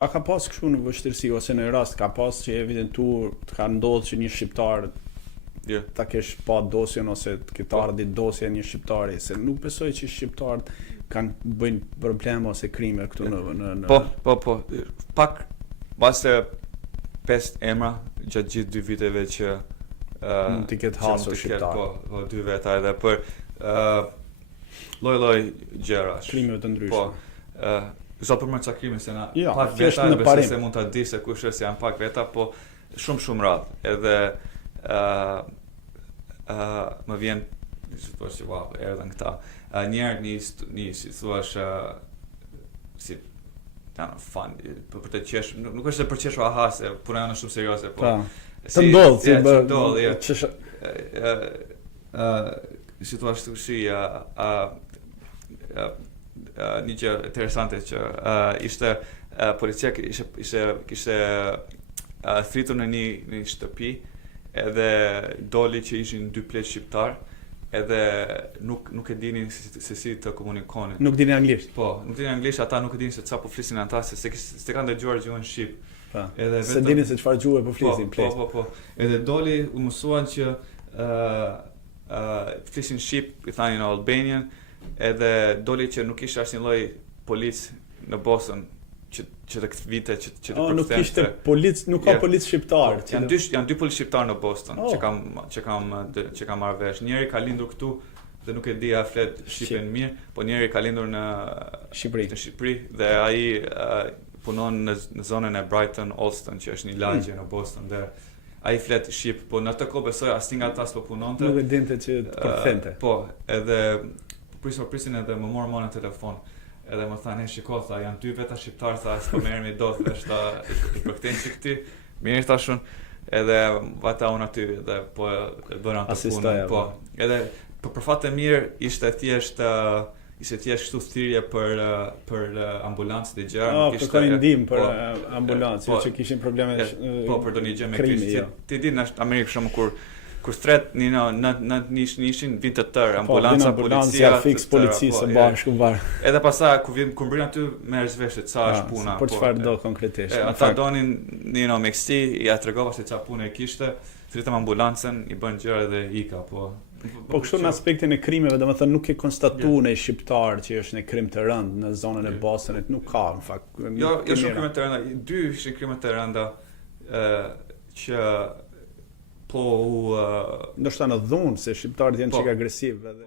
A ka pas kështu në vështirësi ose në rast ka pas që evidentuar të ka ndodhur që një shqiptar ta kesh pa dosjen ose të ketë ardhur dosja një shqiptari, se nuk besoj që shqiptarët kanë bëjnë probleme ose krime këtu në Po. Pak baste 5 emra gjatë gjithë 2 viteve që mund t'i ketë hasur shqiptar. Po 2 veta edhe për lloj gjërash. Krime të ndryshme. Sa për më ca krime se na Ja, pak thjesht veta në parim. se mund ta di se kush është janë pak veta, po shumë radhë. Edhe më vjen thua që wow, erdhën këta. Njerë një si thuash si fun, për të qesh, nuk është se për qesh aha se puna janë shumë serioze, po. Të ndodh, si si thua si një gjë interesante që ishte policia kishte thritur në një shtëpi, edhe doli që ishin 2 pleq shqiptar, edhe nuk e dinin se si të komunikonin. Nuk dinin anglisht. Po, nuk dinin anglisht, ata nuk e dinin se çfarë po flisin ata, se kanë dëgjuar gjuhën shqip. Po. Se dinin se çfarë gjuhë po flisin pleq. Po. Edhe doli u mësuan që flisin shqip, i thanin Albanian, edhe doli që nuk ishte asnjë lloj polic në Boston që të këtë vite që të përkthente. Nuk kishte polic, nuk ka polic shqiptar. Janë 2 polic shqiptar në Boston që kam marrë vesh. Njëri ka lindur këtu dhe nuk e di a flet shqipen mirë, po njëri ka lindur në Shqipëri dhe ai punon në zonën e Brighton Allston, që është një lagje në Boston dhe ai flet shqip, po në atë kohë besoj asnjë nga ata s'po punonte. Nuk e dinte që të përkthente. Po, edhe prisin edhe më morën në telefon. Edhe më thanë, shiko, tha, janë 2 veta shqiptar, tha, s'po merremi dot, vesh ta i përkthejnë si këti. Mirë tashun, edhe vata unë aty edhe po e bëra atë punën, po. Edhe për fat të mirë ishte thjesht kështu thirrje për ambulancë dhe gjëra, nuk ishte ndihmë për ambulancë, që kishin probleme po për ndonjë gjë me krimi. Ti di në Amerikë për shembull kur thret nishin vinte të tërë, ambulanca, policia së bashku var. Edhe pastaj kur mbrin aty merresh vesh se çfarë është puna. Por çfarë do konkretisht? Ata donin me kësi, ja tregova se çfarë punë kishte, thritëm ambulancën, i bën gjëra dhe ika, po. Po kështu në aspektin e krimeve, domethënë nuk e konstatuar në shqiptar që është në krim të rënd në zonën e Bostonit, nuk ka në fakt. Jo shumë krime të rënda, 2 ishin krime të rënda që po ndoshta në dhunë se shqiptarët janë çik agresiv edhe